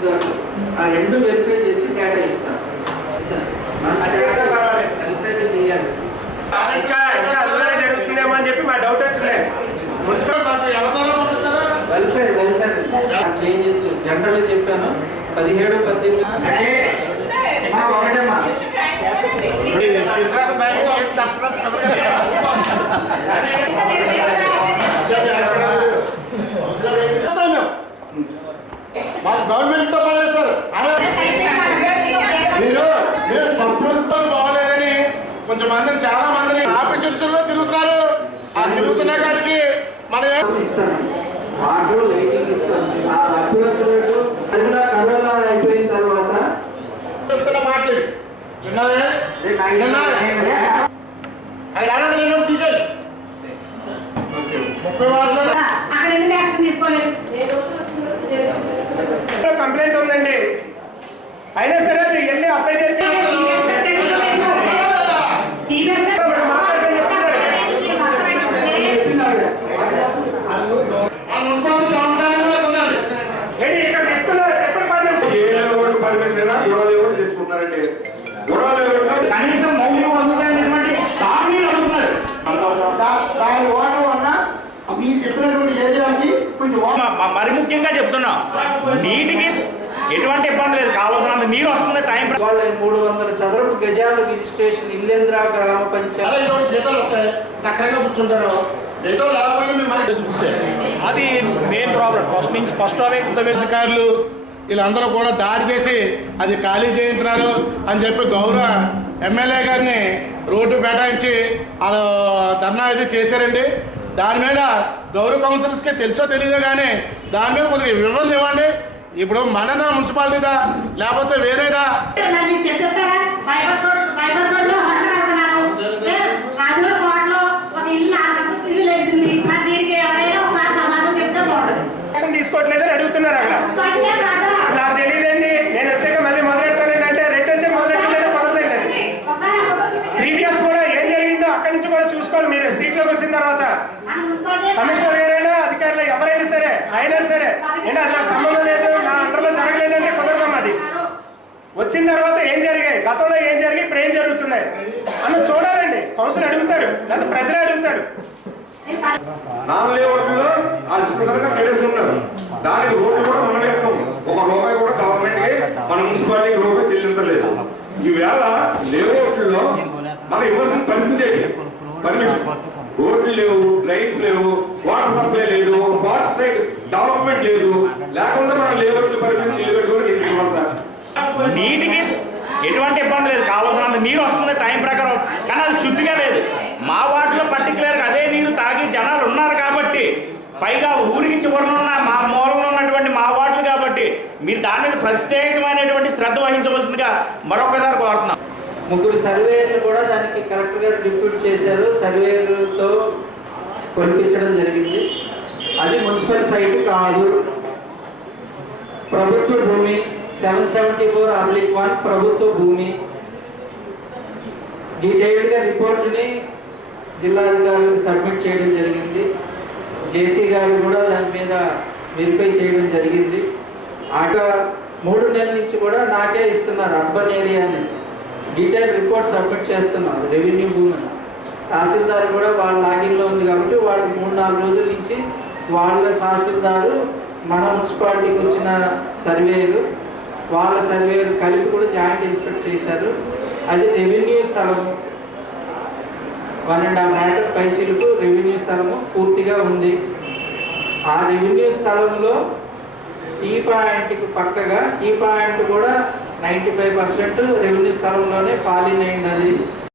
లబ్ధిదారులు ఆ రెండు వెరిఫై చేసి కేటాయిస్తాం. జరుగుతుందేమో అని చెప్పి మా డౌట్ వచ్చింది. వెల్ఫేర్ చేంజెస్ జనరల్ చెప్పాను 17, 18 గవర్నమెంట్ తో పనిచేస్తారు. మీరు ప్రభుత్వం బాగోలేదని కొంచెం మందిని చాలా మందిని ఆఫీసుల్లో తిరుగుతున్నారు. ఆ తిరుగుతున్న కాడికి మనం వాటర్ లైటింగ్ ఇస్తాం. ఆ అభ్యర్థులకు కరోనా అయిపోయిన తర్వాత చెప్తున్న మాటలు చిన్నదే తీసేది 30 వాటిలో కంప్లైంట్ ఉందండి. అయినా సరే అది వెళ్ళి అప్లై చేసి తెచ్చుకుంటారండి. కనీసం మౌలిక వసతులైనటువంటి తాగునీరు అడుగుతున్నారు. దాని ఓటర్ వల్ల మీరు చెప్పినటువంటి ఏరియాకి కొంచెం మరి ముఖ్యంగా చెప్తున్నా, నీటికి ఎటువంటి ఇబ్బంది లేదు, కావాల్సినంత నీరు వస్తుంది. టైం వాళ్ళ 300 చదరపు గజాలు రిజిస్ట్రేషన్ ఇల్లేంద్ర గ్రామ పంచాయతీ జీతాలు వస్తాయి, సక్రంగా కూర్చుంటారు. అది మెయిన్ ప్రాబ్లం. ఫస్ట్ అధికారులు వీళ్ళందరూ కూడా దాడి చేసి అది ఖాళీ చేయించినారు అని చెప్పి గౌరవ ఎమ్మెల్యే గారిని రోడ్డు బైఠాయించి వాళ్ళు ధర్నా అయితే చేశారండి. దాని మీద గౌరవ కౌన్సిలర్స్కి తెలుసో తెలియదో కానీ దాని మీద కొద్దిగా వివరణ ఇవ్వండి. ఇప్పుడు మన మున్సిపాలిటీదా లేకపోతే వేరేదా? తీసుకోవట్లేదని అడుగుతున్నారు. అక్కడ నాకు తెలియదండి. నేను వచ్చాక మళ్ళీ మొదలెడతానండి అంటే రెడ్ వచ్చాక మొదలెట్టాలంటే కుదరదండి. ప్రీవియస్ కూడా ఏం జరిగిందో అక్కడి నుంచి కూడా చూసుకోవాలి. మీరు సీట్లోకి వచ్చిన తర్వాత కమిషనర్ గారైనా అధికారులు ఎవరైనా సరే అయినా సరే అంటే అది నాకు సంబంధం లేదు, నా అండర్లో జరగలేదంటే కుదరదమ్మా. అది వచ్చిన తర్వాత ఏం జరిగాయి, గతంలో ఏం జరిగి ఇప్పుడు ఏం జరుగుతున్నాయి అన్న చూడాలండి. కౌన్సిల్ అడుగుతారు లేదా ప్రజలే అడుగుతారు. నాన్ లేఅవుట్లో వాళ్ళు ఇష్టంగా పెట్టేసుకుంటారు. దానికి రోడ్లు కూడా మనం చెప్తాం. ₹1 కూడా గవర్నమెంట్కి మన మున్సిపాలిటీకి రూపాయి చెల్లించలేదు. ఈవేళ లేఅవుట్లో మనం ఇవ్వాల్సిన పరిస్థితి ఏంటి? పర్మిషన్ రోడ్లు లేవు, డ్రైన్స్ లేవు, వాటర్ సప్లై లేదు, పార్క్ సైడ్ డెవలప్మెంట్ లేదు. లేకుండా మనం లేఅవుట్లు పర్మిషన్ నిలబెట్టుకోవడానికి ఎందుకు ఇవ్వాలి సార్? నీటికి ఎటువంటి ఇబ్బంది లేదు, కావాల్సినంత నీరు వస్తుంది టైం ప్రకారం. కానీ అది శుద్ధిగా లేదు. మా వార్డులో పర్టికులర్గా అదే నీరు తాగి జనాలు ఉన్నారు కాబట్టి, పైగా ఊరికి చివరన ఉన్న మా మూలంలో ఉన్నటువంటి మా వార్డులు కాబట్టి మీరు దాని మీద ప్రత్యేకమైనటువంటి శ్రద్ధ వహించవలసిందిగా మరొకసారి కోరుతున్నాం. 3 సర్వేయర్లు కూడా దానికి కలెక్టర్ గారు డిప్యూట్ చేశారు. సర్వేయర్లతో కొలిపించడం జరిగింది. అది మున్సిపల్ సైట్ కాదు, ప్రభుత్వ భూమి. 774 అర్లిక్ 1 ప్రభుత్వ భూమి. డీటెయిల్డ్గా రిపోర్ట్ని జిల్లాధికారులకు సబ్మిట్ చేయడం జరిగింది. జేసీ గారు కూడా దాని మీద వెరిఫై చేయడం జరిగింది. 3 నెలల నుంచి కూడా నాకే ఇస్తున్నారు. అర్బన్ ఏరియా అనేసి డీటెయిల్ రిపోర్ట్ సబ్మిట్ చేస్తున్నాం. అది రెవెన్యూ భూమి. తహసీల్దార్ కూడా వాళ్ళ లాగిన్లో ఉంది కాబట్టి వాళ్ళు 3-4 రోజుల నుంచి వాళ్ళ తహసీల్దారు మన మున్సిపాలిటీకి వచ్చిన సర్వేలు వాళ్ళ సర్వేలు కలిపి కూడా జాయింట్ ఇన్స్పెక్ట్ చేశారు. అది రెవెన్యూ స్థలము 1.5 ఏకర్ పైచిలుకు రెవెన్యూ స్థలము పూర్తిగా ఉంది. ఆ రెవెన్యూ స్థలంలో ఈ పాయింట్కి పక్కగా ఈ పాయింట్ కూడా 95% రెవెన్యూ స్థలంలోనే ఫాలిన్ అయింది.